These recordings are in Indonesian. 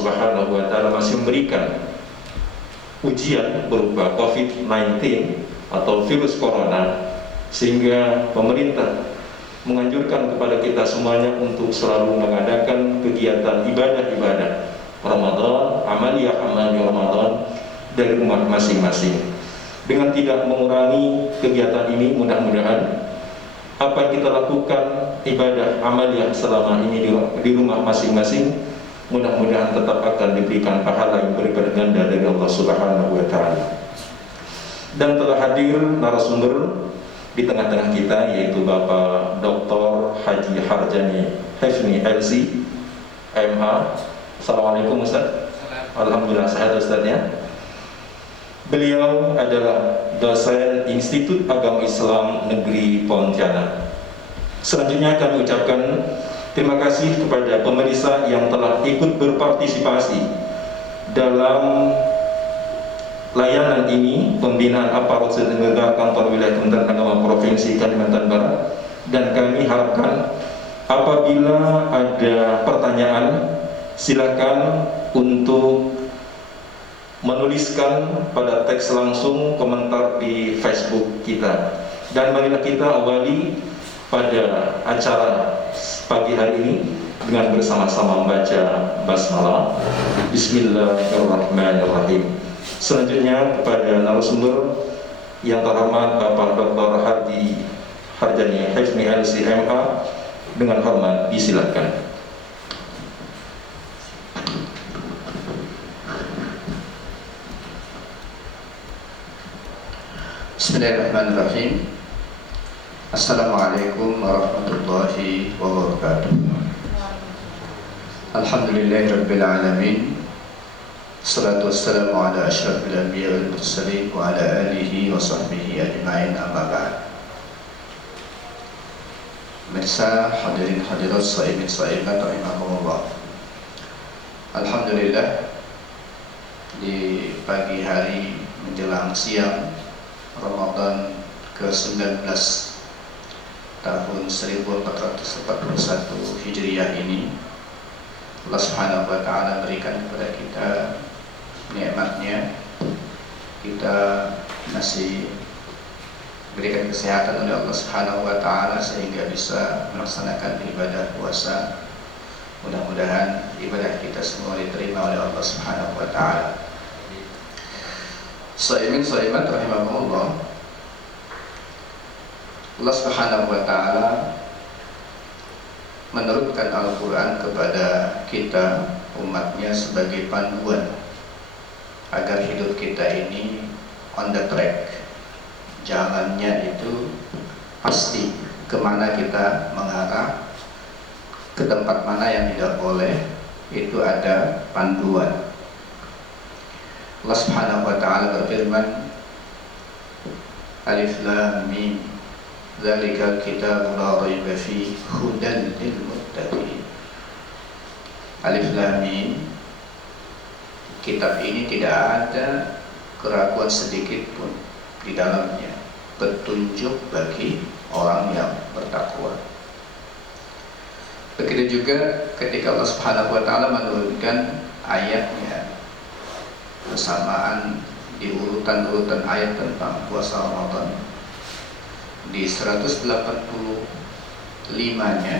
Subhanahu wa ta'ala masih memberikan ujian berupa COVID-19 atau virus corona, sehingga pemerintah menganjurkan kepada kita semuanya untuk selalu mengadakan kegiatan ibadah-ibadah Ramadan, amaliyah Ramadan dari rumah masing-masing. Dengan tidak mengurangi kegiatan ini, mudah-mudahan apa yang kita lakukan ibadah amaliyah selama ini di rumah masing-masing, mudah-mudahan tetap akan diberikan pahala yang berlipat ganda dari Allah Subhanahu wa ta'ala. Dan telah hadir narasumber di tengah-tengah kita, yaitu Bapak Dr. Haji Harjani Hifni LC MA. Assalamualaikum Ustaz. Alhamdulillah sehat Ustaznya. Beliau adalah dosen Institut Agama Islam Negeri Pontianak. Selanjutnya kami ucapkan terima kasih kepada pemirsa yang telah ikut berpartisipasi dalam layanan ini, pembinaan aparat sipil negara Kantor Wilayah Kementerian Agama Provinsi Kalimantan Barat. Dan kami harapkan apabila ada pertanyaan, silakan untuk menuliskan pada teks langsung komentar di Facebook kita. Dan marilah kita awali pada acara pagi hari ini dengan bersama-sama membaca basmalah. Bismillahirrahmanirrahim. Selanjutnya kepada narasumber yang terhormat Bapak Dr. Haji Harjani Hifni LC MA, dengan hormat disilakan. Bismillahirrahmanirrahim. Assalamualaikum warahmatullahi wabarakatuh. Alhamdulillahirabbil alamin. Assalatu wassalamu ala asyrafil anbiya wal mursalin wa ala alihi wa sahbihi ajma'in, amma ba'd. Pemirsa, hadirin hadirat, shaimin shaimat rahimakumullah. Alhamdulillah, di pagi hari menjelang siang Ramadan ke-19 tahun 1441 Hijriah ini, Allah Subhanahu wa ta'ala berikan kepada kita nikmatnya, kita masih berikan kesehatan oleh Allah Subhanahu wa ta'ala sehingga bisa melaksanakan ibadah puasa. Mudah-mudahan ibadah kita semua diterima oleh Allah Subhanahu wa ta'ala. Shaimin shaimat rahimakumullah. Allah Subhanahu wa ta'ala menurunkan Al-Quran kepada kita umatnya sebagai panduan agar hidup kita ini on the track, jalannya itu pasti, kemana kita mengarah, ke tempat mana yang tidak boleh, itu ada panduan. Allah Subhanahu wa ta'ala berfirman, Alif Lam Mim, Dzalikal kitabu la raiba fihi hudan lil muttaqin. Alif Lam Mim, kitab ini tidak ada keraguan sedikit pun di dalamnya, petunjuk bagi orang yang bertakwa. Begitu juga ketika Allah Subhanahu wa ta'ala menurunkan ayatnya bersamaan di urutan-urutan ayat tentang puasa Ramadan. Di 185-nya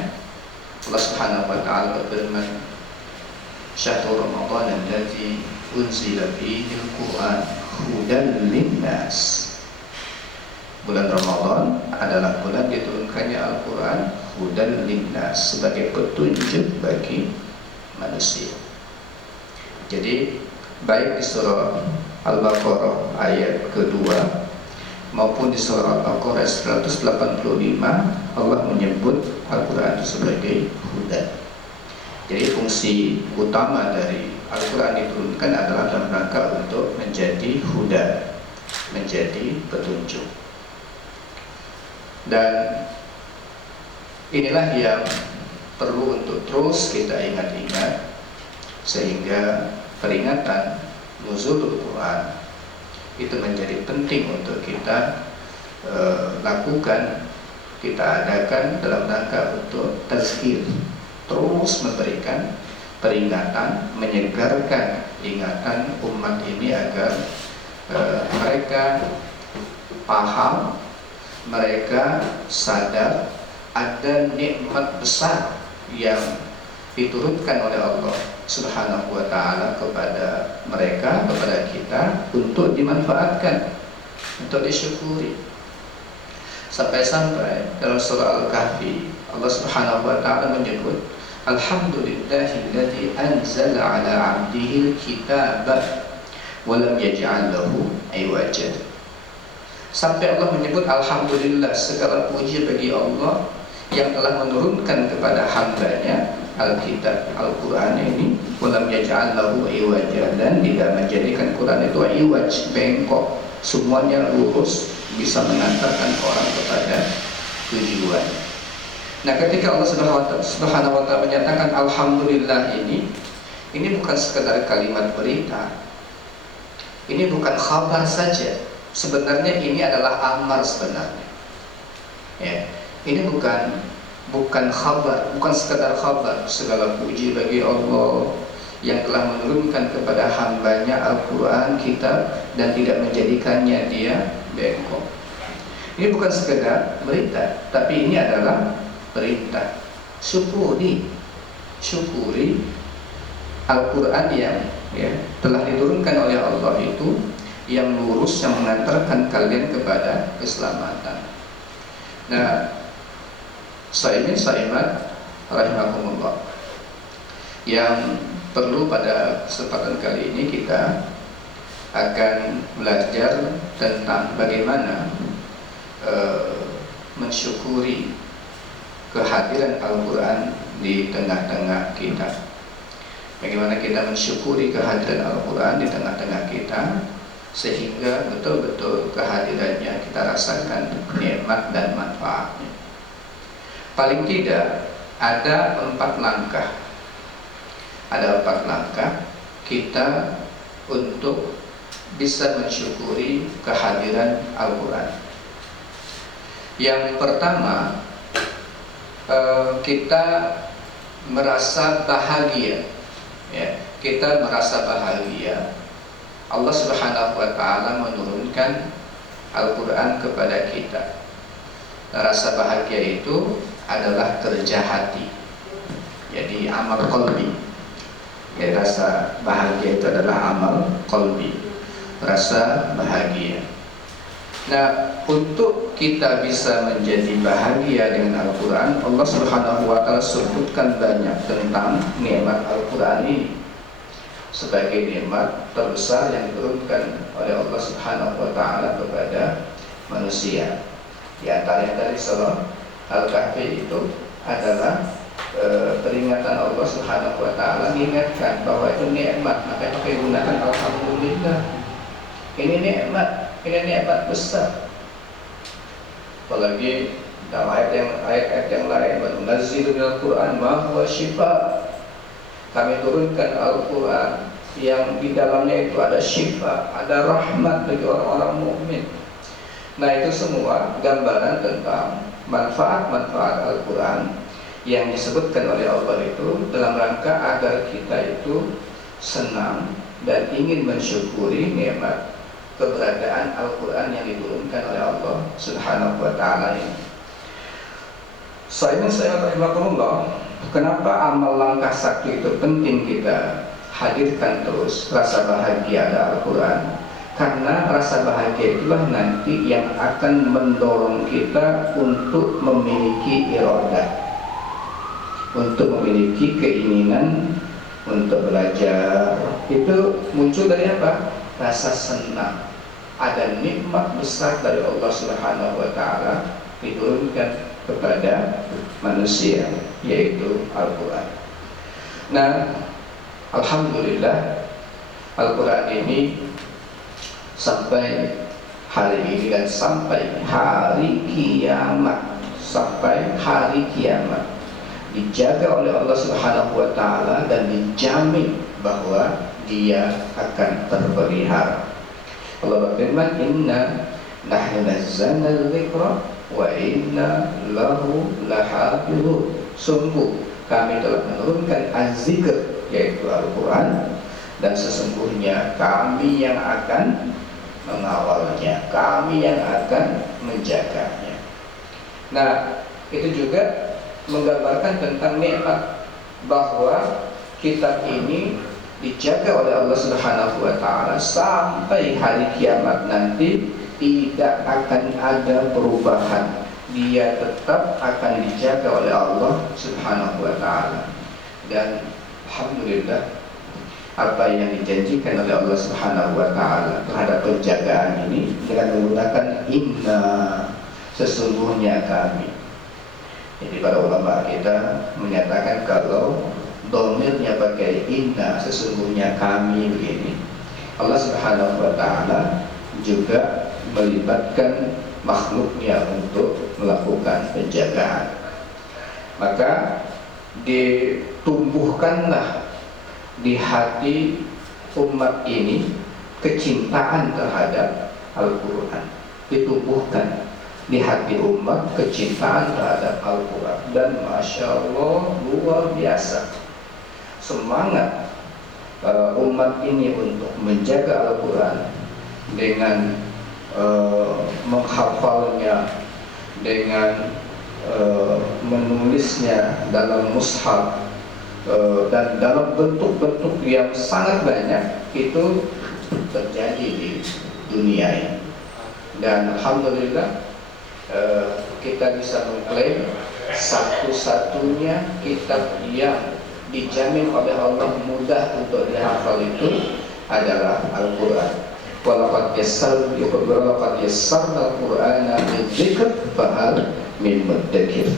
Allah Subhanahu wa ta'ala berfirman, Syahrul Ramadan allazi unzila fihi al-Qur'an hudan linnas. Bulan Ramadan adalah bulan diturunkannya Al-Quran, hudan linnas, sebagai petunjuk bagi manusia. Jadi baik di surah Al-Baqarah ayat kedua maupun di surah Al-Baqarah 185, Allah menyebut Al-Quran itu sebagai hudan. Jadi fungsi utama dari Al-Quran diturunkan adalah dalam rangka untuk menjadi hudan, menjadi petunjuk. Dan inilah yang perlu untuk terus kita ingat-ingat, sehingga peringatan nuzulul Quran itu menjadi penting untuk kita lakukan, kita adakan dalam rangka untuk tazkir, terus memberikan peringatan, menyegarkan ingatan umat ini agar mereka paham, mereka sadar ada nikmat besar yang diturunkan oleh Allah Subhanahu wa ta'ala kepada mereka, kepada kita, untuk dimanfaatkan, untuk disyukuri. Sampai-sampai dalam surah Al-Kahfi Allah Subhanahu wa ta'ala menyebut Alhamdulillahilladzi anzala ala 'abdihi al-kitaba wa lam yaj'al lahu 'iwaja. Sampai Allah menyebut alhamdulillah, segala puji bagi Allah yang telah menurunkan kepada hambanya Alkitab, Al-Quran ini, walam yaj'al lahu iwaja, dan tidak menjadikan Quran itu iwaj, bengkok, semuanya lurus, bisa mengantarkan orang kepada tujuan. Nah, ketika Allah Subhanahu wa ta'ala menyatakan alhamdulillah ini bukan sekedar kalimat berita, ini bukan khabar saja. Sebenarnya ini adalah amar sebenarnya. Ya, ini bukan khabar, bukan sekadar khabar. Segala puji bagi Allah yang telah menurunkan kepada hambanya Al-Quran, kitab, dan tidak menjadikannya dia bengkok. Ini bukan sekedar berita, tapi ini adalah perintah. Syukuri Al-Quran yang telah diturunkan oleh Allah itu, yang lurus, yang mengantarkan kalian kepada keselamatan. Nah, Saimat rahimahumullah, yang perlu pada kesempatan kali ini kita akan belajar tentang bagaimana mensyukuri kehadiran Al-Quran di tengah-tengah kita. Bagaimana kita mensyukuri kehadiran Al-Quran di tengah-tengah kita, sehingga betul-betul kehadirannya kita rasakan nikmat dan manfaatnya. Paling tidak ada 4 langkah. Ada 4 langkah kita untuk bisa mensyukuri kehadiran Al-Quran. Yang pertama, kita merasa bahagia. Ya, kita merasa bahagia Allah Subhanahu wa ta'ala menurunkan Al-Quran kepada kita. Rasa bahagia itu adalah kerja hati, jadi amal qalbi. Ya, rasa bahagia itu adalah amal qalbi, rasa bahagia. Nah, untuk kita bisa menjadi bahagia dengan Al-Quran, Allah Subhanahu wa ta'ala sebutkan banyak tentang nikmat Al-Quran ini sebagai nikmat terbesar yang diturunkan oleh Allah Subhanahu wa ta'ala kepada manusia. Di antara yang tadi surah Al-Kahfi itu adalah peringatan Allah Subhanahu wa ta'ala, mengingatkan bahwa itu nikmat, maka kita gunakan alhamdulillah. Ini nikmat besar. Apalagi dalam ayat-ayat yang lain, wa nunazzilu minal Qur'an ma huwa shifaa. Kami turunkan Al-Quran yang di dalamnya itu ada syifa, ada rahmat bagi orang-orang mukmin. Nah, itu semua gambaran tentang manfaat-manfaat Al-Quran yang disebutkan oleh Allah itu dalam rangka agar kita itu senang dan ingin mensyukuri nikmat keberadaan Al-Quran yang diturunkan oleh Allah Subhanahu wa ta'ala ini. Saya rahimahullah, kenapa amal langkah satu itu penting kita hadirkan terus, rasa bahagia ada Al-Quran? Karena rasa bahagia itulah nanti yang akan mendorong kita untuk memiliki iradah, untuk memiliki keinginan untuk belajar. Itu muncul dari apa? Rasa senang. Ada nikmat besar dari Allah Subhanahu wa ta'ala diturunkan kepada manusia, yaitu Al-Quran. Nah, alhamdulillah Al-Quran ini sampai hari ini dan sampai hari kiamat, dijaga oleh Allah Subhanahu wa ta'ala dan dijamin bahwa dia akan terpelihara. Allah berfirman, inna nahnu nazzalna dzikra wa inna lahu lahafizun. Sungguh kami telah menurunkan az-zikr, yaitu Al-Quran, dan sesungguhnya kami yang akan mengawalnya, kami yang akan menjaganya. Nah, itu juga menggambarkan tentang nikmat bahwa kitab ini dijaga oleh Allah Subhanahu wa taala sampai hari kiamat nanti, tidak akan ada perubahan. Dia tetap akan dijaga oleh Allah Subhanahu wa taala. Dan alhamdulillah, apa yang dijanjikan oleh Allah Subhanahu wa taala terhadap penjagaan ini dengan menggunakan inna, sesungguhnya kami. Jadi para ulama kita menyatakan kalau domirnya pakai inna, sesungguhnya kami begini, Allah Subhanahu wa taala juga melibatkan makhluknya untuk melakukan penjagaan. Maka ditumbuhkanlah di hati umat ini kecintaan terhadap Al-Quran, ditumbuhkan di hati umat kecintaan terhadap Al-Quran. Dan Masya Allah, luar biasa semangat umat ini untuk menjaga Al-Quran dengan menghafalnya, dengan menulisnya dalam mushaf, dan dalam bentuk-bentuk yang sangat banyak itu terjadi di dunia ini. Dan alhamdulillah, kita bisa mengklaim satu-satunya kitab yang dijamin oleh Allah mudah untuk dihafal itu adalah Al-Quran. Walaqad yassarna al-Qur'ana lidzikr fahal min muddakir.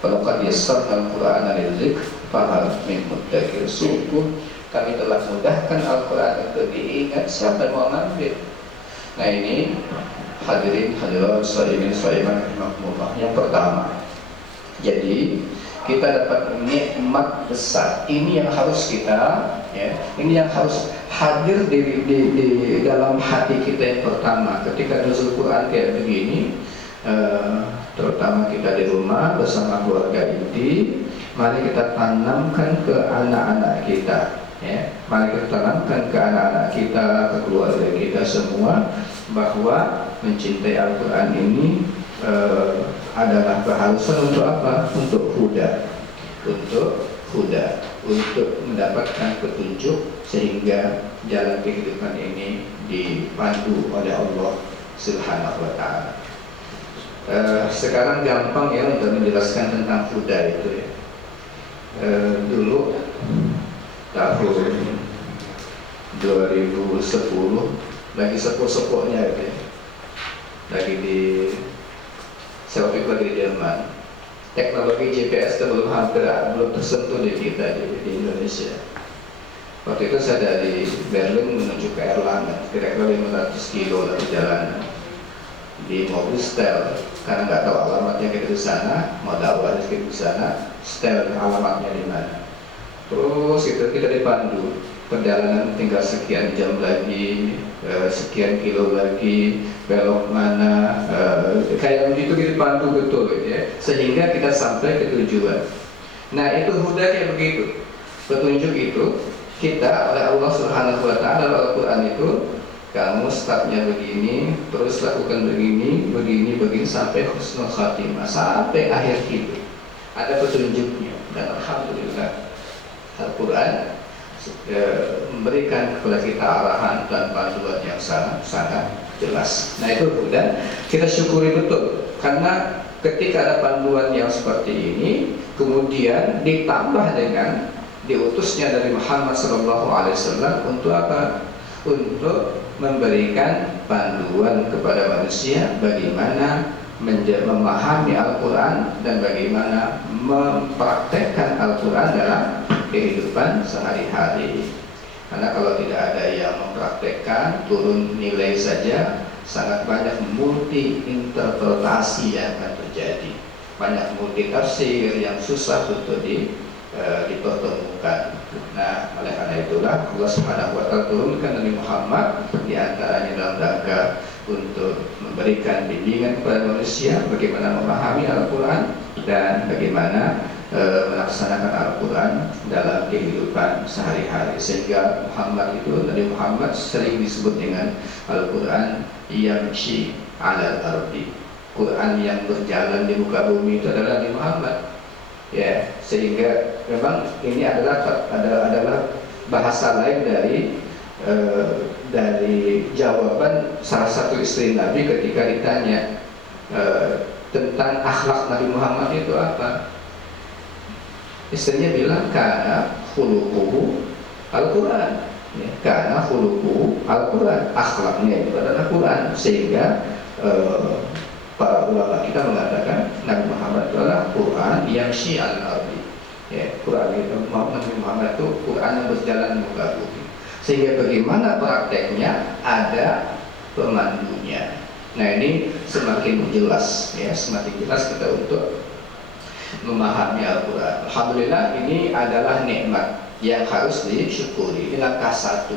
Walaqad yassarna al-Qur'ana lidzikr fahal min muddakir. Sungguh kami telah mudahkan Al-Quran untuk diingat, siapa yang mau ngambil. Nah, ini hadirin hadirat shaimin shaimat rahimakumullah. Yang pertama, jadi kita dapat nikmat besar ini yang harus kita, ini yang harus hadir di dalam hati kita. Yang pertama, ketika nuzul Quran kayak begini, terutama kita di rumah bersama keluarga inti, mari kita tanamkan ke anak-anak kita, mari kita tanamkan ke anak-anak kita, ke keluarga kita semua, bahwa mencintai Al-Quran ini adalah keharusan untuk apa? Untuk huda, untuk mendapatkan petunjuk sehingga jalan kehidupan ini dipandu oleh Allah Subhanahu wa taala. Sekarang gampang ya untuk menjelaskan tentang huda itu ya. Dulu tahun 2010 lagi sepuh-sepuhnya gitu ya. Lagi di saya waktu itu lagi di Jerman. Teknologi GPS itu belum tersentuh di kita di Indonesia. Waktu itu saya dari Berlin menuju ke Erlangen, kira-kira 500 kilo perjalanan di mobil setel, karena nggak tahu alamatnya kita di sana, mau dakwah di sana, setel alamatnya di mana. Terus itu kita dipandu, perjalanan tinggal sekian jam lagi, sekian kilo lagi, belok mana, kayak begitu kita dipandu betul ya, sehingga kita sampai ke tujuan. Nah, itu huda kayak begitu, petunjuk itu kita oleh Allah Subhanahu wa taala. Al-Quran itu kamu startnya begini, terus lakukan begini, sampai husnul khatimah, sampai akhir hidup ada petunjuknya. Dan alhamdulillah Al-Quran memberikan kepada kita arahan dan panduan yang sangat jelas. Nah, itu dan kita syukuri betul, karena ketika ada panduan yang seperti ini, kemudian ditambah dengan diutusnya dari Muhammad SAW untuk apa? Untuk memberikan panduan kepada manusia bagaimana memahami Al-Quran dan bagaimana mempraktekkan Al-Quran dalam kehidupan sehari-hari. Karena kalau tidak ada yang mempraktekkan, turun nilai saja, sangat banyak multi interpretasi yang akan terjadi, banyak multi tafsir yang susah untuk dipertemukan. Nah, oleh karena itulah Allah Subhanahu wa taala turunkan Nabi Muhammad di antaranya dalam rangka untuk memberikan bimbingan kepada manusia bagaimana memahami Al-Quran dan bagaimana melaksanakan Al-Quran dalam kehidupan sehari-hari, sehingga Nabi Muhammad sering disebut dengan Al-Quran yamshi 'alal ardi. Quran yang berjalan di muka bumi itu adalah Nabi Muhammad, ya. Sehingga memang ini adalah bahasa lain dari jawaban salah satu istri Nabi ketika ditanya tentang akhlak Nabi Muhammad itu apa. Istrinya bilang kana khuluquhu Al-Quran, ya, kana khuluquhu Al-Quran, akhlaknya itu adalah Quran. Sehingga para ulama kita mengatakan Nabi Muhammad itu adalah Quran yang syi'al ardi, ya. Quran itu Nabi Muhammad itu Quran yang berjalan di muka bumi. Sehingga bagaimana prakteknya ada pemandunya. Nah, ini semakin jelas, ya, semakin jelas kita untuk memahami Al-Quran. Alhamdulillah, ini adalah nikmat yang harus disyukuri. Ini langkah satu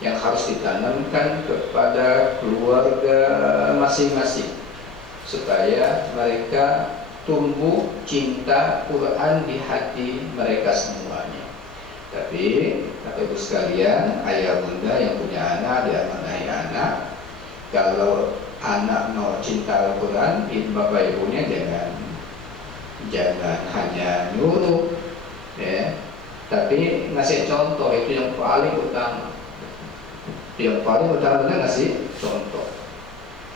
yang harus ditanamkan kepada keluarga masing-masing, supaya mereka tumbuh cinta Quran di hati mereka semuanya. Tapi Bapak Ibu sekalian, ayah bunda yang punya anak, diamanahi anak, kalau anak mau cinta Al-Quran, Bapak Ibunya jangan hanya nyuruh, ya, tapi ngasih contoh. Itu yang paling utama. Yang paling utama adalah ngasih contoh.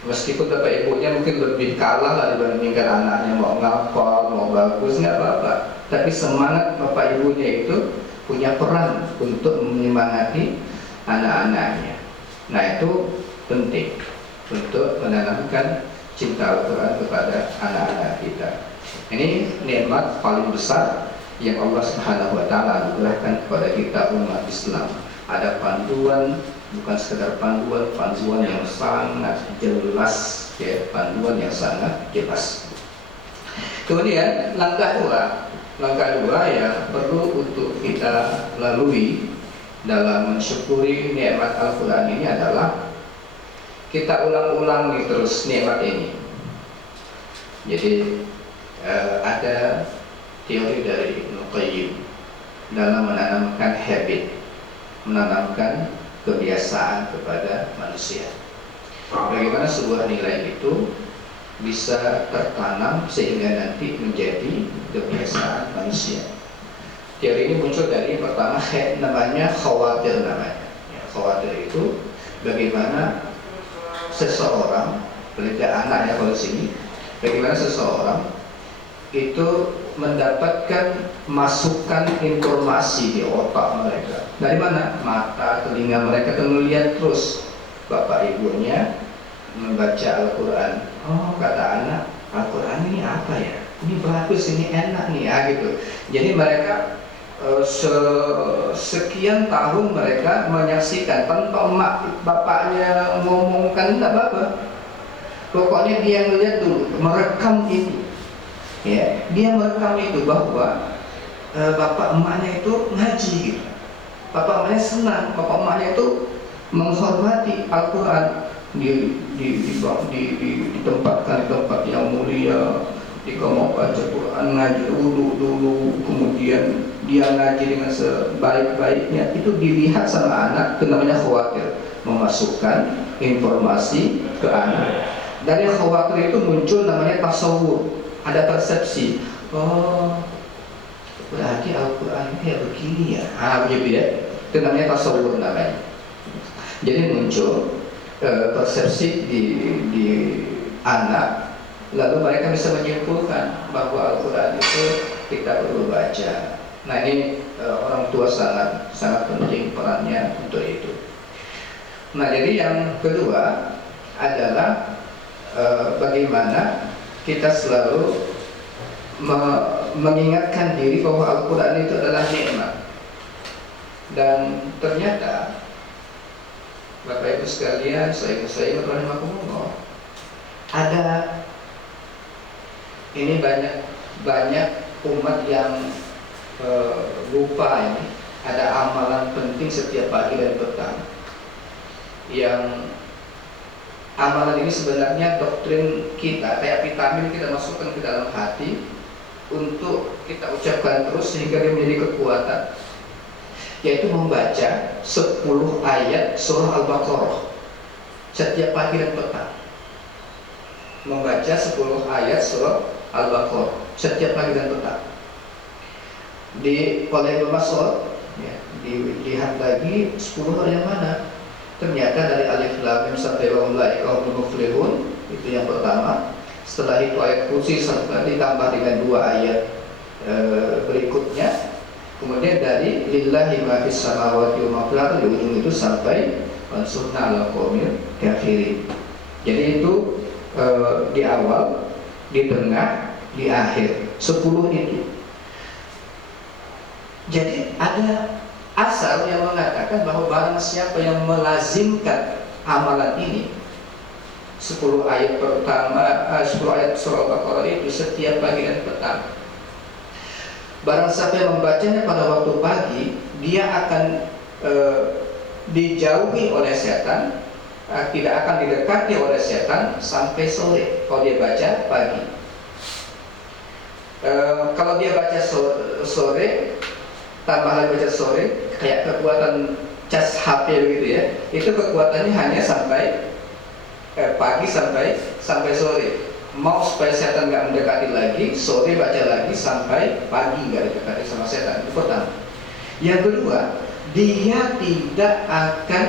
Meskipun Bapak Ibunya mungkin lebih kalah lah dibandingkan anaknya, mau ngapal, mau bagus, nggak apa-apa. Tapi semangat Bapak Ibunya itu punya peran untuk menyemangati anak-anaknya. Nah, itu penting untuk menanamkan cinta Al-Quran kepada anak-anak kita. Ini nikmat paling besar yang Allah Subhanahu wa Ta'ala anugerahkan kepada kita umat Islam. Ada panduan, bukan sekedar panduan yang sangat jelas, ya, panduan yang sangat jelas. Kemudian langkah dua yang perlu untuk kita lalui dalam mensyukuri nikmat Al-Quran ini adalah kita ulang-ulang terus nikmat ini. Jadi ada teori dari Ibnu Qayyim dalam menanamkan habit, menanamkan kebiasaan kepada manusia. Bagaimana sebuah nilai itu bisa tertanam sehingga nanti menjadi kebiasaan manusia. Teori ini muncul dari pertama namanya khawatir namanya. Ya, khawatir itu bagaimana seseorang, pelita anak ya kalau sini, bagaimana seseorang itu mendapatkan masukan informasi di otak mereka. Dari mana? Mata, telinga mereka itu melihat terus. Bapak ibunya membaca Al-Quran. Oh, kata anak, Al-Quran ini apa ya? Ini bagus, ini enak nih, ya gitu. Jadi mereka sekian tahun mereka menyaksikan tanpa bapaknya ngomongkan tidak apa-apa. Pokoknya dia melihat dulu, merekam itu. Ya, dia merekam itu bahwa bapak emaknya itu ngaji gitu. Bapak emaknya senang, bapak emaknya itu menghormati Al-Quran, ditempatkan di tempat yang mulia. Jika mau baca Quran, ngaji dulu, kemudian dia ngaji dengan sebaik-baiknya. Itu dilihat sama anak, itu namanya khawatir, memasukkan informasi ke anak. Dari khawatir itu muncul namanya tasawur, ada persepsi. Oh, berarti Al-Quran kayak begini ya. Begitu ya. Itu namanya tasawur namanya. Jadi muncul persepsi di anak, lalu mereka bisa menyimpulkan bahwa Al-Quran itu kita perlu baca. Nah, ini orang tua sangat penting perannya untuk itu. Nah, jadi yang kedua adalah bagaimana kita selalu mengingatkan diri bahwa Al-Quran itu adalah nikmat. Dan ternyata Bapak Ibu sekalian, saya rahimakumullah, ada ini banyak umat yang lupa ini. Ada amalan penting setiap pagi dan petang, yang amalan ini sebenarnya doktrin kita, kayak vitamin kita masukkan ke dalam hati, untuk kita ucapkan terus sehingga dia menjadi kekuatan, yaitu membaca 10 ayat surah Al-Baqarah setiap pagi dan petang. Membaca 10 ayat surah Al-Baqarah setiap pagi dan petang. Oleh Ibnu Mas'ud, ya, dilihat lagi 10 hal yang mana. Ternyata dari Alif Lam Mim sampai wa ulaika humul muflihun, itu yang pertama. Setelah itu ayat kursi sampai ditambah dengan 2 ayat berikutnya. Kemudian dari lillahi ma fis samawati wa ma fil ardi, di ujung itu sampai wansurna 'alal qaumil kafirin. Jadi itu di awal, di tengah, di akhir, 10 itu. Jadi ada asal yang mengatakan bahwa barang siapa yang melazimkan amalan ini, 10 ayat pertama, 10 ayat surah Al-Baqarah itu setiap pagi dan petang, barang siapa yang membacanya pada waktu pagi, dia akan dijauhi oleh setan, tidak akan didekati oleh setan sampai sore kalau dia baca pagi. Kalau dia baca sore, tambah lagi baca sore, kayak kekuatan cas HP begitu ya, itu kekuatannya hanya sampai pagi sampai sore. Mau supaya setan nggak mendekati lagi, sore baca lagi sampai pagi nggak didekati sama setan. Itu pertama. Yang kedua, dia tidak akan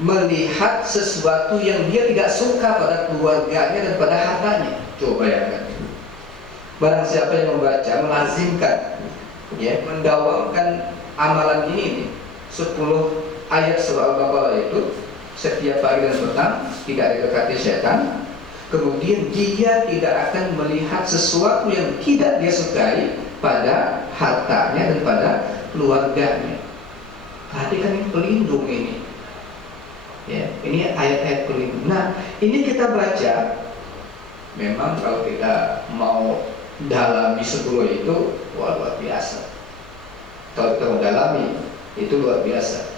melihat sesuatu yang dia tidak suka pada keluarganya dan pada hartanya. Coba bayangkan. Barang siapa yang membaca, melazimkan, ya, mendawamkan amalan ini, 10 ayat surah Al-Baqarah itu setiap pagi dan petang, tidak didekati setan, kemudian dia tidak akan melihat sesuatu yang tidak dia sukai pada hartanya dan pada keluarganya. Perhatikan, ini pelindung ini. Ya, ini ayat-ayat pelindung. Nah, ini kita baca. Memang kalau kita mau dalami 10 itu luar biasa. Kalau kita mau dalami itu luar biasa.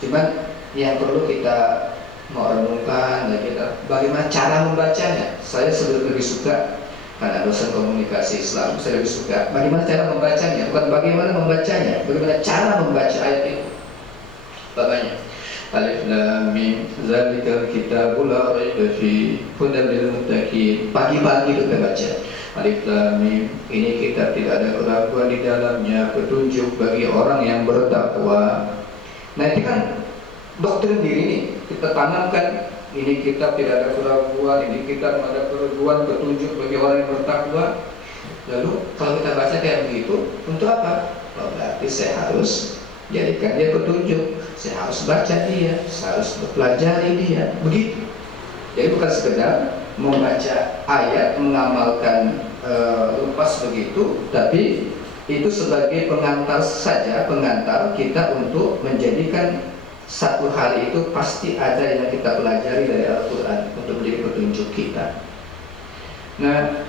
Cuman yang perlu kita mau renungkan dan kita bagaimana cara membacanya. Saya lebih suka, karena dosen komunikasi Islam, saya lebih suka bagaimana cara membacanya, bukan bagaimana membacanya, bagaimana cara membaca ayat itu. Bapaknya Alif Lam Mim zalikal kitabul la raiba fi hudan lil muttaqin. Pagi-pagi kita baca Alif Lam Mim, ini kitab tidak ada keraguan di dalamnya, petunjuk bagi orang yang bertakwa. Nah, ini kan doktrin diri nih, kita tanamkan, ini kitab tidak ada keraguan, ini kitab ada keraguan, petunjuk bagi orang yang bertakwa. Lalu kalau kita baca kayak begitu, untuk apa? Oh, berarti saya harus jadikan dia petunjuk, saya harus baca dia, saya harus mempelajari dia, begitu. Jadi bukan sekedar membaca ayat, mengamalkan lepas begitu, tapi itu sebagai pengantar saja, pengantar kita untuk menjadikan satu hari itu pasti ada yang kita pelajari dari Al-Quran untuk menjadi petunjuk kita. Nah,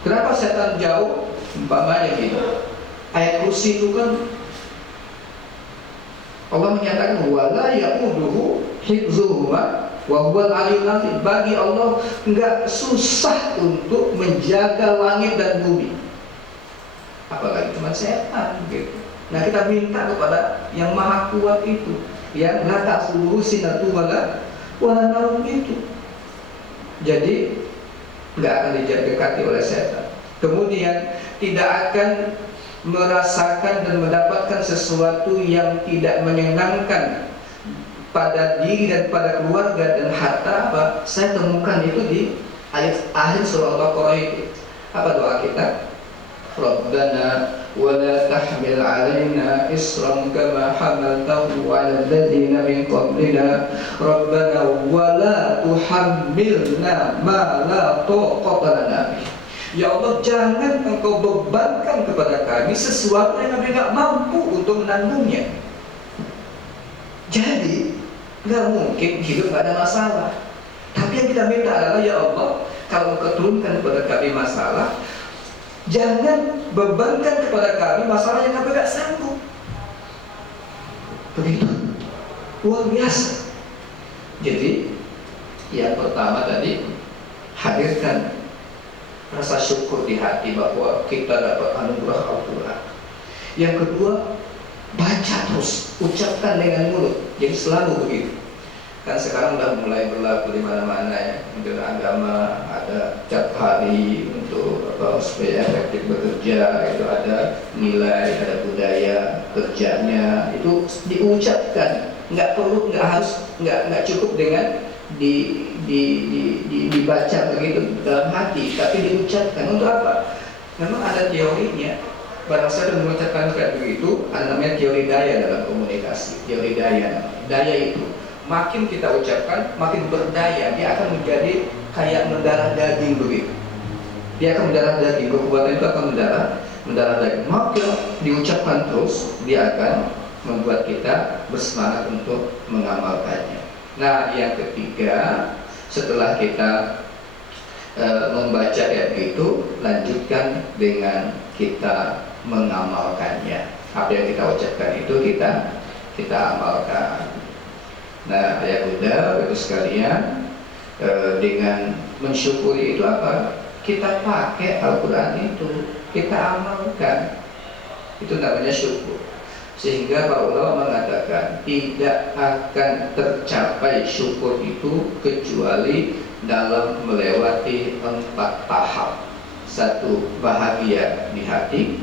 kenapa setan jauh? Umpamanya gitu, ayat kursi itu kan Allah menyatakan wala ya'uduhu hifzuhuma wa huwal aliyyul azim. Bagi Allah enggak susah untuk menjaga langit dan bumi, apalagi cuma setan gitu. Nah, kita minta kepada yang maha kuat itu, yang la ta'khudhuhu sinatun wala naum itu. Jadi enggak akan didekati oleh setan. Kemudian tidak akan merasakan dan mendapatkan sesuatu yang tidak menyenangkan pada diri dan pada keluarga dan harta. Apa? Saya temukan itu di ayat akhir surah Al-Baqarah itu. Apa doa kita? Rabbana wa la tahmil alaina isran kama hamaltahu 'ala alladziina min qablina Rabbana wa la tuhammilna ma la taqata lana bih. Ya Allah, jangan engkau bebankan kepada kami sesuatu yang kami tidak mampu untuk menanggungnya. Jadi nggak mungkin hidup nggak ada masalah. Tapi yang kita minta adalah, ya Allah, kalau engkau turunkan kepada kami masalah, jangan bebankan kepada kami masalah yang kami nggak sanggup. Begitu, luar biasa. Jadi yang pertama tadi, hadirkan rasa syukur di hati bahwa kita dapat anugerah Al-Quran. Yang kedua, baca terus, ucapkan dengan mulut. Jadi selalu begitu. Kan sekarang udah mulai berlaku di mana-mana ya, untuk agama ada tiap hari untuk supaya efektif bekerja, itu ada nilai, ada budaya kerjanya, itu diucapkan. Nggak cukup dengan dibaca begitu dalam hati, tapi diucapkan. Untuk apa? Memang ada teorinya. Barang saya mengucapkan kayak begitu, ada namanya teori daya dalam komunikasi. Teori daya, daya itu makin kita ucapkan, makin berdaya. Dia akan menjadi kayak mendarah daging begitu. Dia akan mendarah daging, kekuatan itu akan mendarah daging. Maka diucapkan terus, dia akan membuat kita bersemangat untuk mengamalkannya. Nah, yang ketiga, setelah kita membaca ayat itu, lanjutkan dengan kita mengamalkannya. Apa yang kita ucapkan itu kita amalkan. Nah, ayah bunda, itu sekalian, dengan mensyukuri itu apa? Kita pakai Al-Quran itu, kita amalkan. Itu namanya syukur. Sehingga para ulama mengatakan tidak akan tercapai syukur itu kecuali dalam melewati 4 tahap. Satu, bahagia di hati.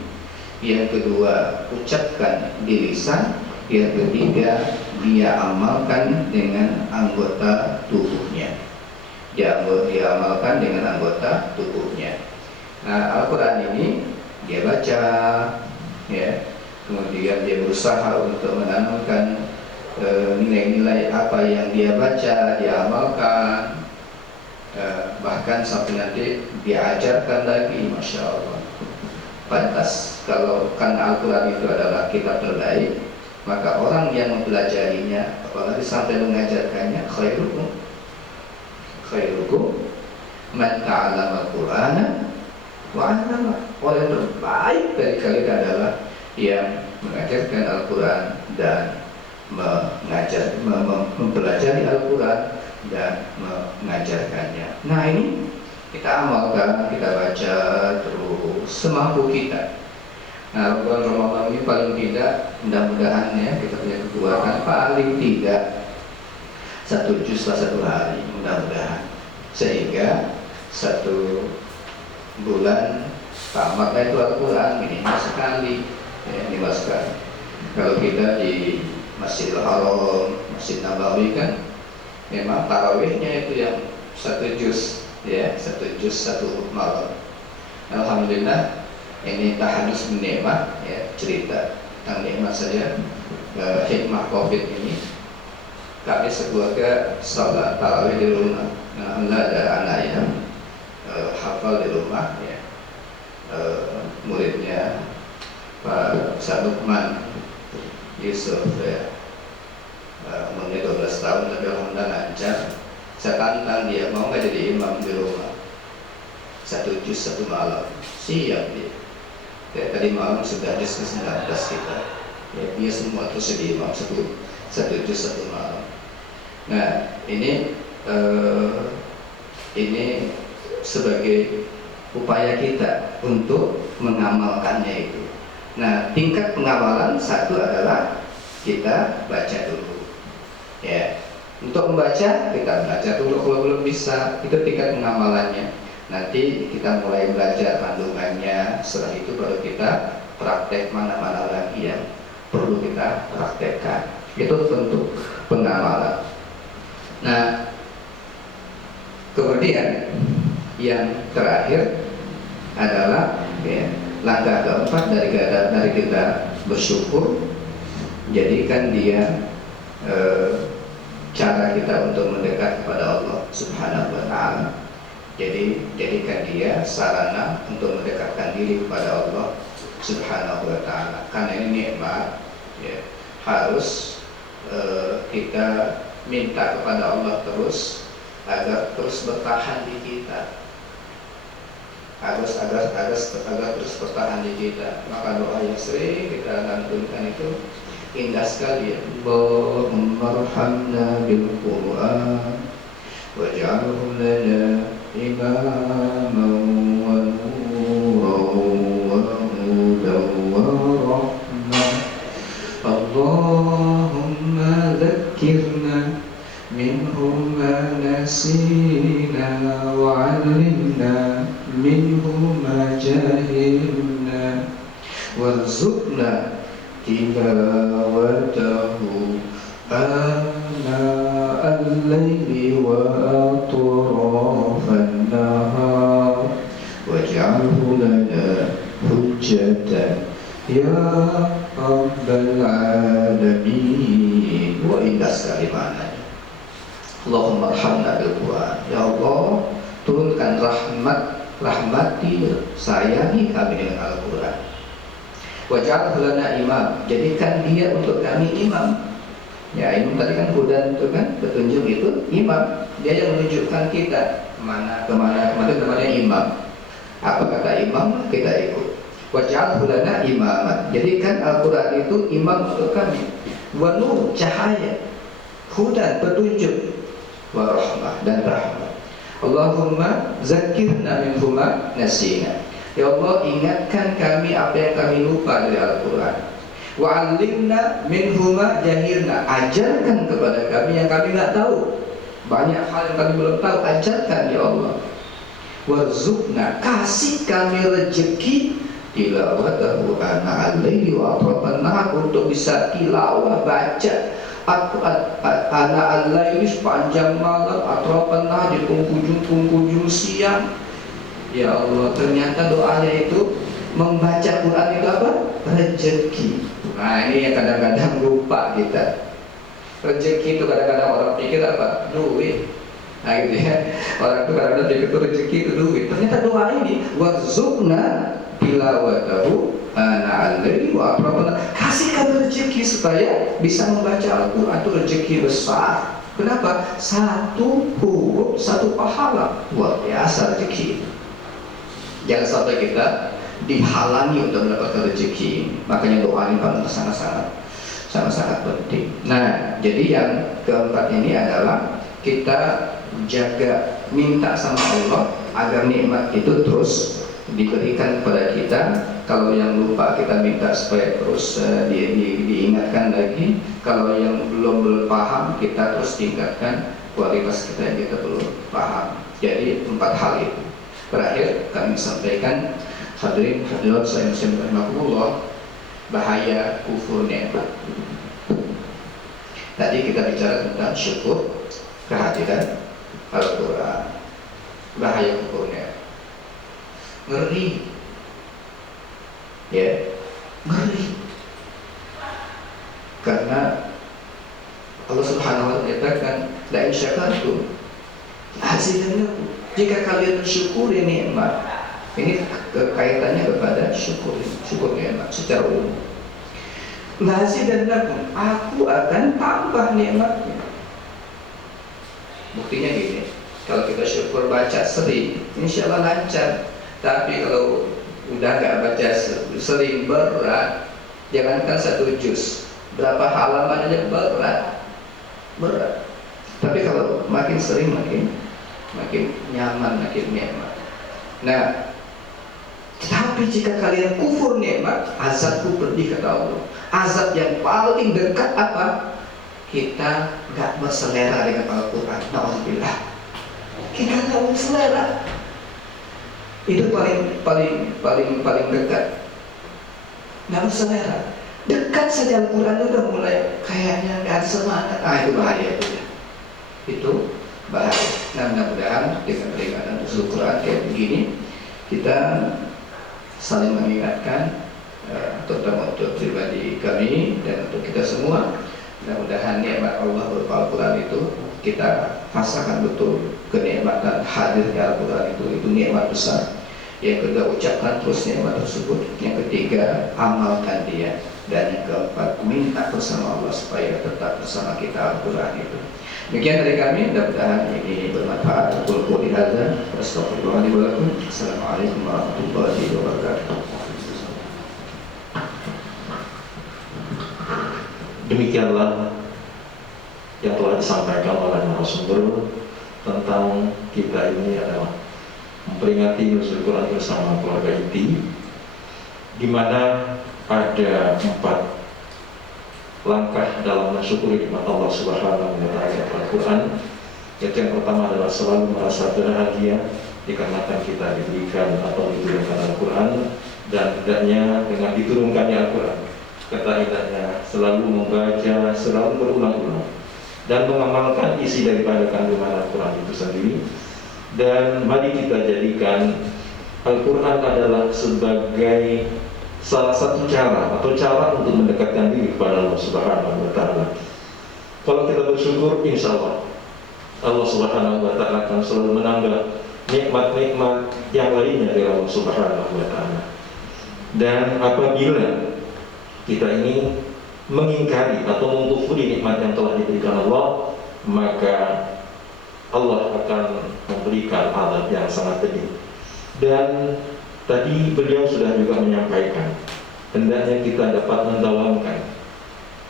Yang kedua, ucapkan di lisan. Yang ketiga, dia amalkan dengan anggota tubuhnya. Dia amalkan dengan anggota tubuhnya. Nah, Al-Quran ini dia baca, ya, kemudian dia berusaha untuk menanamkan nilai-nilai apa yang dia baca, dia amalkan, bahkan sampai nanti diajarkan lagi. Masya Allah, pantas kalau karena Al-Quran itu adalah kitab terbaik, maka orang yang mempelajarinya, apalagi sampai mengajarkannya, khairukum man ta'allama Al-Qur'ana wa 'allama. Orang yang terbaik dari kalian adalah yang mengajarkan Al-Quran dan mempelajari Al-Quran dan mengajarkannya. Nah, ini kita amalkan, kita baca terus semampu kita. Nah, bulan Ramadan ini paling tidak, mudah-mudahan ya, kita punya kekuatan paling tidak 1 juz lah 1 hari, mudah-mudahan, sehingga 1 bulan tamatlah itu Al-Quran minimal sekali, ya, minimal sekali. Kalau kita di Masjidil Haram, Masjid Nabawi kan memang tarawihnya itu yang 1 juz, ya, 1 juz 1 malam. Alhamdulillah, ini tahadus nikmat, ya, cerita tentang nikmat saja. Hikmah Covid ini, kami sekeluarga salat tarawih di rumah. Alhamdulillah ada anak yang hafal di rumah, ya, muridnya Pak Sadukman Yusuf, ya, umurnya 12 tahun, tapi alhamdulillah lancar. Saya tantang dia, mau nggak jadi imam di rumah 1 juz 1 malam? Siap dia. Ya, tadi malam sudah juz ke-19 kita, ya, dia semua terus jadi imam 1 juz 1 malam. Nah, ini sebagai upaya kita untuk mengamalkannya itu. Nah, tingkat pengamalan 1 adalah kita baca dulu, ya. Untuk membaca, kita belajar dulu. Kalau belum bisa, itu tingkat pengamalannya. Nanti kita mulai belajar kandungannya. Setelah itu baru kita praktek mana-mana lagi yang perlu kita praktekkan. Itu bentuk pengamalan. Nah, kemudian yang terakhir adalah, ya, langkah keempat dari kita bersyukur. Jadikan dia cara kita untuk mendekat kepada Allah Subhanahu wa Ta'ala. Jadi jadikan dia sarana untuk mendekatkan diri kepada Allah Subhanahu wa Ta'ala. Karena ini nikmat, ya, harus kita minta kepada Allah terus agar terus bertahan di kita. Harus agar terus bertahan di kita. Maka doa yang sering kita lantunkan itu indah sekali, ya. Allahumma arhamna bil Qur'an waj'alhu lana imaman wa ذكرنا منه ما نسينا وعلمنا منه ما جهلنا وارزقنا تلاوته آناء الليل وأطراف النهار واجعله لنا حجة يا رب العالمين. وإنdah sekali maknanya. Allahumma arhamna bil Quran. Ya Allah, turunkan rahmati, sayangi kami dengan Al-Quran. Waj'alhu lana imam, jadikan dia untuk kami imam. Ya, imam tadi kan hudan itu kan, petunjuk itu imam. Dia yang menunjukkan kita kemana imam. Apa kata imam, kita ikut. Waj'alhu lana imaman, jadikan Al-Quran itu imam untuk kami. Wa nur, cahaya. Hudan, petunjuk. Wa rahmah, dan rahmat. Allahumma zakirna min huma nasina. Ya Allah, ingatkan kami apa yang kami lupa dari Al-Quran. Wa'allimna min huma jahilna, ajarkan kepada kami yang kami tidak tahu. Banyak hal yang kami belum tahu, ajarkan ya Allah. Warzuqna, kasih kami rezeki tilawatahu ana al-laili wa atrafan nahar, untuk bisa tilawah, baca ana al-laili sepanjang malam, atrafan nahar di penghujung siang. Ya Allah, ternyata doanya itu membaca Quran itu apa? Rezeki. Nah, ini yang kadang-kadang lupa kita. Rezeki itu kadang-kadang orang pikir apa? Duit. Nah gitu ya. Orang itu kadang-kadang pikir itu rezeki itu duit. Ternyata doa ini warzuqna tilawatahu ana al-laili wa atrafan, kasih kami rezeki supaya bisa membaca Al-Quran. Itu rezeki besar. Kenapa? Satu huruf, satu pahala. Luar biasa rezeki. Jangan sampai kita dihalangi untuk mendapatkan rezeki. Makanya doa ini sangat-sangat penting. Nah, jadi yang keempat ini adalah kita jaga, minta sama Allah agar nikmat itu terus diberikan kepada kita. Kalau yang lupa, kita minta supaya terus diingatkan lagi. Kalau yang belum paham, kita terus tingkatkan kualitas kita yang kita belum paham. Jadi 4 hal itu. Terakhir kami sampaikan, hadirin hadirat saya rahimakumullah, bahaya kufur nikmat. Tadi kita bicara tentang syukur kehadiran Al-Quran. Bahaya kufur nikmat, ngeri, ya, ngeri. Karena Allah Subhanahu wa Ta'ala katakan, la in syakartum azidannakum, jika kalian mensyukuri nikmat. Ini kaitannya kepada syukur nikmat secara umum. Lazidannakum, aku akan tambah nikmatnya. Buktinya gini, kalau kita syukur baca sering, insya Allah lancar. Tapi kalau udah nggak baca sering, berat. Jangankan 1 juz, berapa halaman aja berat. Tapi kalau makin sering, makin nyaman, makin nikmat. Nah, tapi jika kalian kufur nikmat, azabku pedih, kata Allah. Azab yang paling dekat apa? Kita nggak berselera dengan Al-Quran. Alhamdulillah, kita nggak berselera. Itu paling dekat. Nggak berselera. Dekat saja Al-Quran itu udah mulai kayaknya nggak ada semangat. Itu bahaya itu. Itu bahaya. Nah, mudah-mudahan dengan peringatan usul Quran kayak begini, kita saling mengingatkan, terutama untuk pribadi kami dan untuk kita semua. Mudah-mudahan nikmat Allah berupa Al-Quran itu kita rasakan betul, kenikmatan hadirnya Al-Quran itu nikmat besar. Yang kedua, ucapkan terus nikmat tersebut. Yang ketiga, amalkan dia. Dan yang keempat, minta bersama Allah supaya tetap bersama kita Al-Quran itu. Demikian dari kami, mudah-mudahan ini bermanfaat. Qul qouli hadza wa astaghfirullaha li wa lakum. Assalamualaikum warahmatullahi wabarakatuh. Demikianlah yang telah disampaikan oleh narasumber tentang kita ini adalah memperingati Nuzul Quran bersama keluarga inti, di mana ada 4 langkah dalam mensyukuri nikmat Allah Subhanahu wa taala Al-Qur'an. Yaitu yang pertama adalah selalu merasa bahagia dikarenakan kita diberikan atau diturunkan Al-Quran, dan hendaknya dengan diturunkannya Al-Quran kata hendaknya selalu membaca, selalu berulang-ulang dan mengamalkan isi daripada kandungan Al-Quran itu sendiri. Dan mari kita jadikan Al-Quran adalah sebagai salah satu cara atau cara untuk mendekatkan diri kepada Allah Subhanahu wa taala. Kalau kita bersyukur, insya Allah Subhanahu wa taala akan selalu menambah nikmat-nikmat yang lainnya dari Allah Subhanahu wa taala. Dan apabila kita ini mengingkari atau mengkufuri nikmat yang telah diberikan Allah, maka Allah akan memberikan azab yang sangat pedih. Dan tadi beliau sudah juga menyampaikan, hendaknya kita dapat mendawamkan,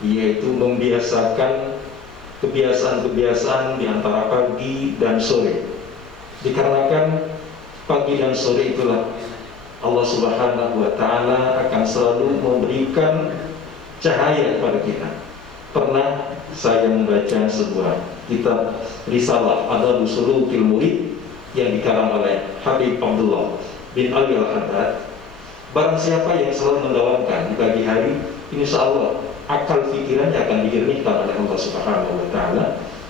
yaitu membiasakan kebiasaan-kebiasaan di antara pagi dan sore. Dikarenakan pagi dan sore itulah Allah Subhanahu wa taala akan selalu memberikan cahaya kepada kita. Pernah saya membaca sebuah kitab risalah Adabus Sulukil Murid yang dikarang oleh Habib Abdullah bin Ali Al-Haddad. Barang siapa yang selalu mendawamkan di pagi hari, insya Allah akal pikirannya akan dijernihkan oleh Allah Subhanahu wa taala.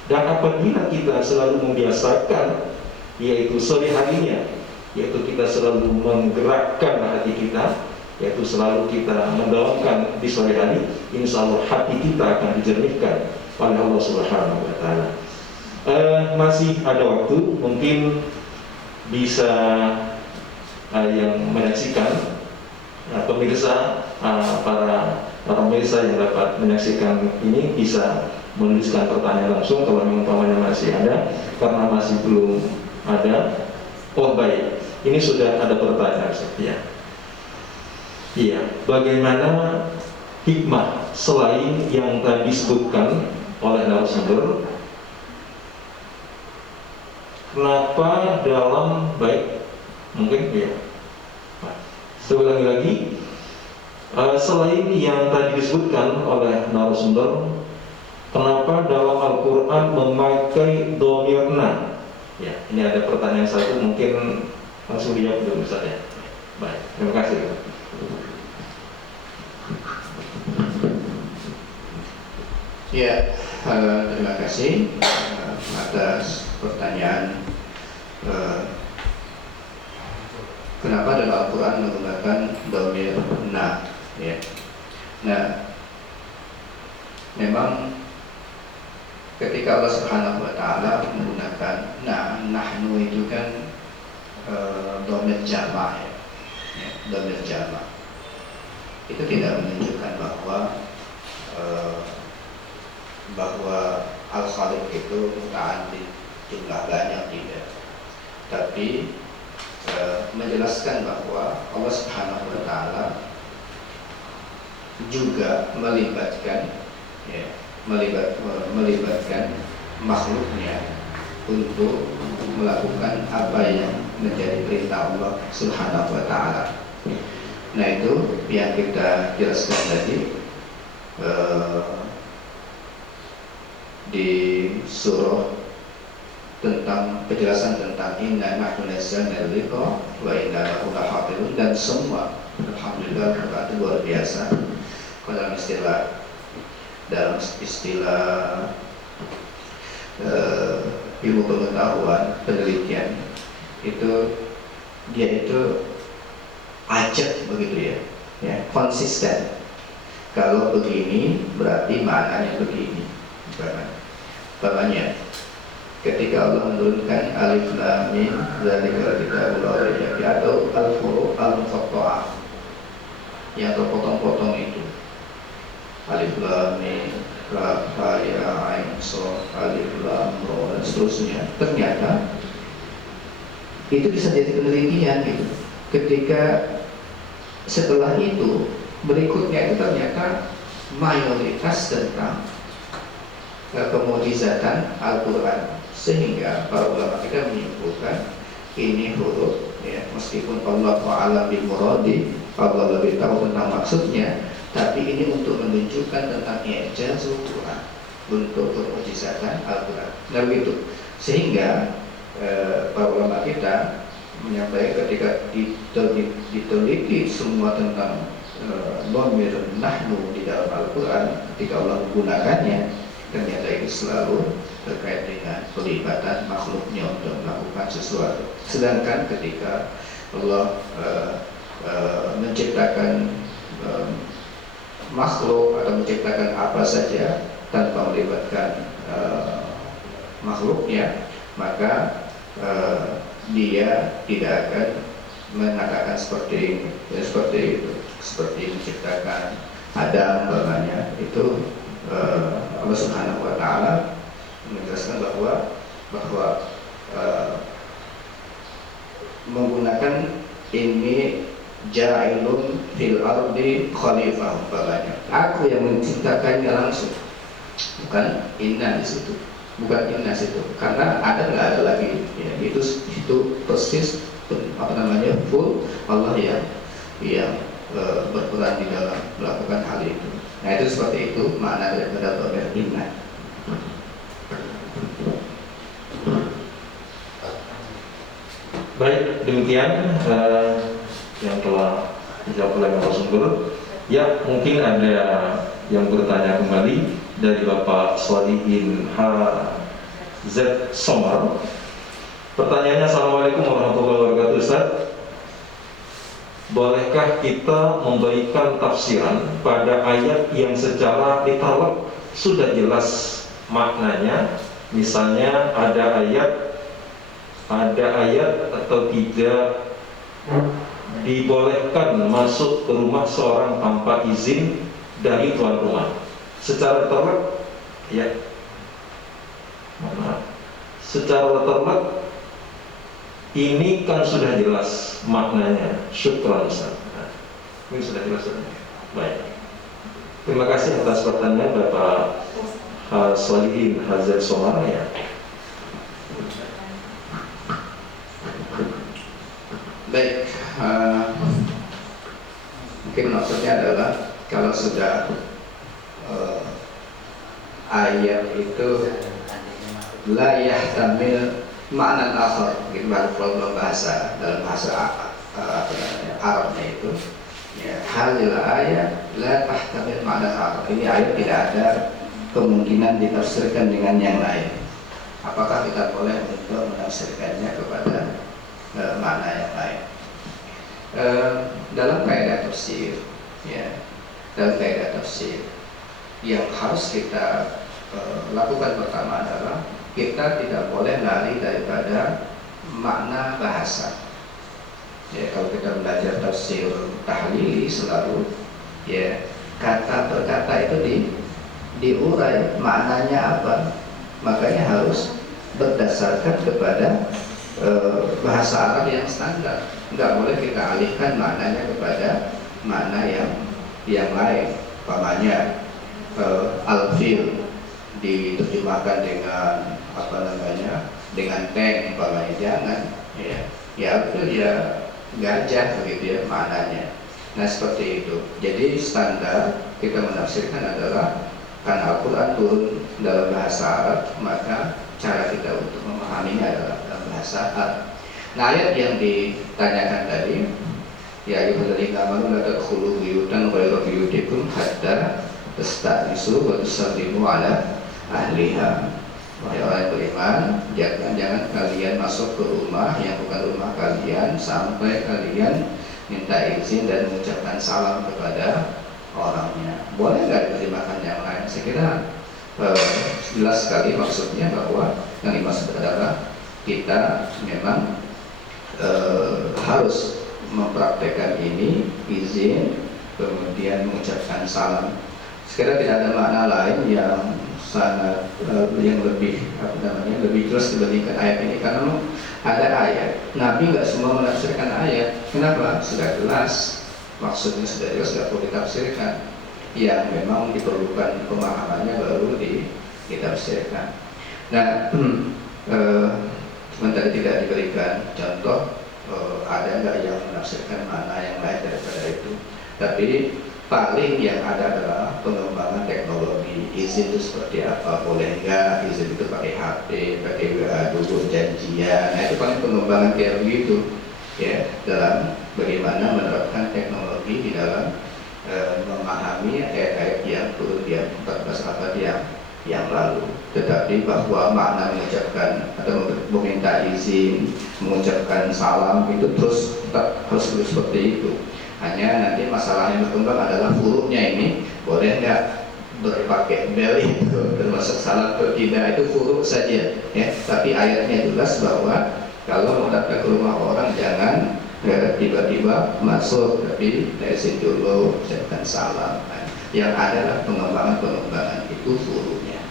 Dan apabila kita selalu membiasakan, yaitu sore harinya, yaitu kita selalu menggerakkan hati kita, yaitu selalu kita mendawamkan di sore hari, insya Allah hati kita akan dijernihkan oleh Allah Subhanahu wa taala. Masih ada waktu, mungkin bisa yang menyaksikan pemirsa, para pemirsa yang dapat menyaksikan ini bisa menuliskan pertanyaan langsung kalau memang masih ada, karena masih belum ada. Oh baik, ini sudah ada pertanyaan ya. Iya, bagaimana hikmah selain yang tadi disebutkan oleh narasumber? Kenapa dalam baik mungkin ya. Saya ulangi lagi, selain yang tadi disebutkan oleh narasumber, kenapa dalam Al-Quran memakai domirna? Ya, ini ada pertanyaan satu, mungkin langsung dijawab dulu Ustaz ya. Baik, terima kasih. Ya, terima kasih atas pertanyaan. Kenapa dalam Al-Quran menggunakan dhamir na? Ya. Nah, memang ketika Allah Subhanahu wa taala menggunakan nahnu itu kan dhamir jama' ya, dhamir jama'. Itu tidak menunjukkan bahwa Al-Khaliq itu muta'addid, jumlah banyak, tidak. Tapi menjelaskan bahwa Allah Subhanahu wa taala juga melibatkan makhluknya untuk melakukan apa yang menjadi perintah Allah Subhanahu wa taala. Nah, itu yang kita jelaskan tadi di surah tentang penjelasan tentang inna nahnu nazzalna dzikra wa inna lahu lahafizun, dan semua alhamdulillah berkata luar biasa. Dalam istilah ilmu pengetahuan penelitian itu dia itu ajak begitu ya, konsisten. Kalau begini berarti maknanya begini. Makanya ketika Allah menurunkan alif lam mim zalikal kitabul la raiba fihi atau al-furu' al-muqatta'ah yang terpotong-potong itu, alif lam mim ra ha ya ain so alif lam ra dan seterusnya, ternyata itu bisa jadi penelitian gitu. Ketika setelah itu berikutnya itu ternyata mayoritas tentang kemukjizatan Al-Quran, sehingga para ulama kita menyimpulkan ini huruf ya, meskipun Allah a'lam bil muradi, Allah lebih tahu tentang maksudnya, tapi ini untuk menunjukkan tentang i'jazul Quran, untuk permujizatan Al-Quran. Nah begitu, sehingga para ulama kita menyampaikan ketika diteliti semua tentang dhamir nahnu di dalam Al-Quran, ketika Allah menggunakannya, ternyata itu selalu terkait dengan pelibatan makhluknya untuk melakukan sesuatu. Sedangkan ketika Allah menciptakan makhluk atau menciptakan apa saja tanpa melibatkan makhluknya, maka dia tidak akan mengatakan seperti itu, seperti menciptakan Adam umpamanya. Itu Allah Subhanahu wa taala menjelaskan bahwa menggunakan ini ja'ilun fil ardi khalifah umpamanya. Aku yang menciptakannya langsung, bukan inna di situ, bukan inna situ, karena ada nggak ada lagi ya, itu persis apa namanya full Allah yang berperan di dalam melakukan hal itu. Nah itu seperti itu makna daripada dhamir inna. Baik, demikian yang telah dijawab oleh narasumber. Ya, mungkin ada yang bertanya kembali dari Bapak Solihin HZ Somar. Pertanyaannya, Assalamualaikum warahmatullahi wabarakatuh Ustaz. Bolehkah kita memberikan tafsiran pada ayat yang secara literal sudah jelas maknanya? Misalnya ada ayat atau tidak dibolehkan masuk ke rumah seorang tanpa izin dari tuan rumah. Secara terlek, ya, secara terlek ini kan sudah jelas maknanya. Syukran Ustaz. Ini sudah jelas. Baik. Terima kasih atas pertanyaan Bapak Solihin Hazar Somar ya. Baik, mungkin maksudnya adalah kalau sudah ayat itu la yahtamil makna akhar, gitu dalam bahasa Arabnya itu ya, halil ayat la tahtamil makna akhar. Ini ayat tidak ada kemungkinan ditafsirkan dengan yang lain. Apakah kita boleh untuk menafsirkannya kepada makna yang lain? Dalam kaidah tafsir, ya, dalam kaidah tafsir yang harus kita lakukan pertama adalah kita tidak boleh lari daripada makna bahasa. Ya, kalau kita belajar tafsir tahlili selalu, ya, kata per kata itu diurai maknanya apa, makanya harus berdasarkan kepada bahasa Arab yang standar. Nggak boleh kita alihkan maknanya kepada makna yang lain. Umpamanya al-fil diterjemahkan dengan apa namanya, dengan tank umpamanya, jangan ya itu dia gajah begitu ya maknanya. Nah seperti itu. Jadi standar kita menafsirkan adalah karena Al-Quran turun dalam bahasa Arab, maka cara kita untuk memahaminya adalah dalam bahasa Arab. Nah ayat yang ditanyakan tadi, ya ayyuhalladzina amanu la tadkhulu buyutan ghayra buyutikum hatta tasta'nisu wa tusallimu ala ahliha. Wahai orang yang beriman, jangan kalian masuk ke rumah yang bukan rumah kalian sampai kalian minta izin dan mengucapkan salam kepada orangnya. Boleh nggak diterjemahkan yang lain? Saya kira jelas sekali maksudnya bahwa yang dimaksud adalah kita memang harus mempraktekkan ini, izin, kemudian mengucapkan salam. Sekiranya tidak ada makna lain yang sangat yang lebih lebih jelas dibandingkan ayat ini, karena ada ayat Nabi nggak semua menafsirkan ayat. Kenapa? Sudah jelas maksudnya, sudah jelas, nggak perlu ditafsirkan. Yang memang diperlukan pemahamannya baru ditafsirkan. Nah sementara tidak diberikan contoh ada nggak yang menafsirkan makna yang lain daripada itu. Tapi paling yang ada adalah pengembangan teknologi. Izin itu seperti apa, boleh nggak izin itu pakai HP, pakai WA dulu, janjian. Nah itu paling pengembangan teori itu ya, dalam bagaimana menerapkan teknologi di dalam memahami ayat-ayat yang turun di 14 abad yang lalu. Tetapi bahwa makna mengucapkan atau meminta izin, mengucapkan salam itu terus tetap harus seperti itu. Hanya nanti masalah yang berkembang adalah furuknya ini, boleh nggak berpakai bel itu termasuk salam atau tidak, itu furuk saja ya. Tapi ayatnya jelas bahwa kalau mau datang ke rumah orang jangan tiba-tiba masuk, tapi izin dulu, ucapkan salam. Nah, yang adalah pengembangan itu furuknya.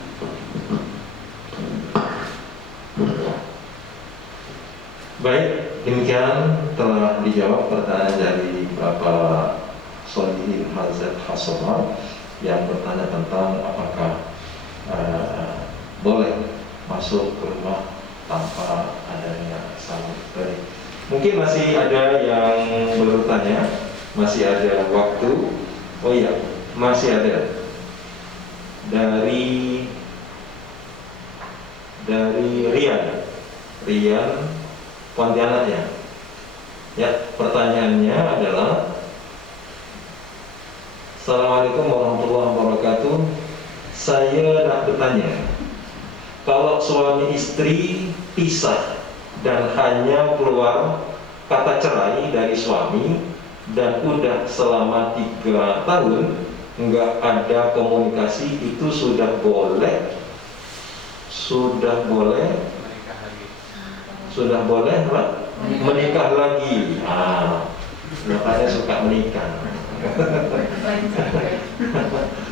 Baik, demikian telah dijawab pertanyaan dari Bapak Solihin Hazrat Hasomal yang bertanya tentang apakah boleh masuk ke rumah tanpa adanya salam tadi. Mungkin masih ada yang bertanya, masih ada waktu. Oh iya, masih ada dari Rian Pontianak ya. Ya, pertanyaannya adalah Assalamualaikum warahmatullahi wabarakatuh. Saya nak bertanya, kalau suami istri pisah dan hanya keluar kata cerai dari suami dan udah selama 3 tahun nggak ada komunikasi, itu sudah boleh? Sudah boleh Pak? Menikah lagi. Bapaknya suka menikah.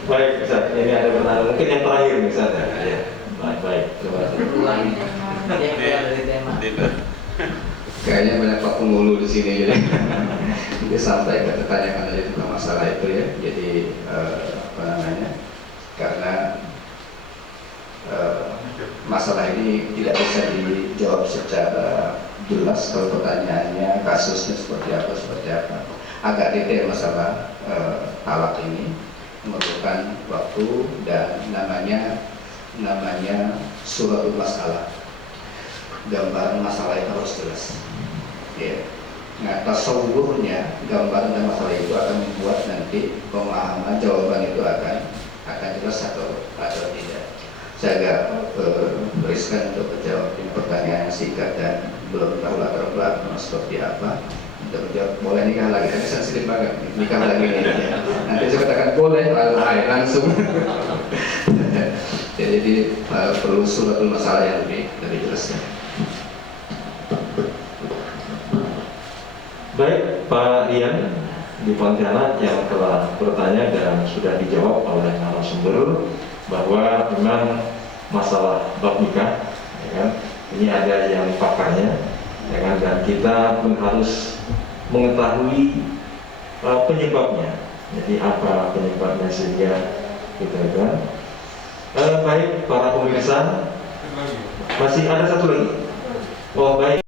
Baik, Ustaz, ini ada pertanyaan mungkin yang terakhir nih, Ustaz ya. Baik, terima kasih. Kayaknya banyak Pak Penghulu di sini jadi kita sampai ke pertanyaan dari tentang masalah itu ya. Jadi karena masalah ini tidak bisa dijawab secara jelas kalau pertanyaannya kasusnya seperti apa. Agak detail masalah talak ini memerlukan waktu dan namanya suratul masalah. Gambaran masalah itu harus jelas. Ya. Nah, tasawurnya gambaran dan masalah itu akan membuat nanti pemahaman jawaban itu akan jelas atau tidak. Saya agak beriskan untuk menjawab pertanyaan yang singkat dan belum tahu latar belakang seperti apa. Untuk menjawab boleh nikah lagi, karena sensitif banget nikah lagi ini. Ya. Nanti saya katakan boleh langsung. Jadi perlu suratul masalah yang lebih jelas. Baik, Pak Rian di Pontianak yang telah bertanya dan sudah dijawab oleh narasumber bahwa memang masalah bab nikah, ya kan, ini ada yang pakarnya, ya kan, dan kita pun harus mengetahui penyebabnya. Jadi apa penyebabnya sehingga kita kan. Baik, para pemirsa, masih ada satu lagi. Oh baik.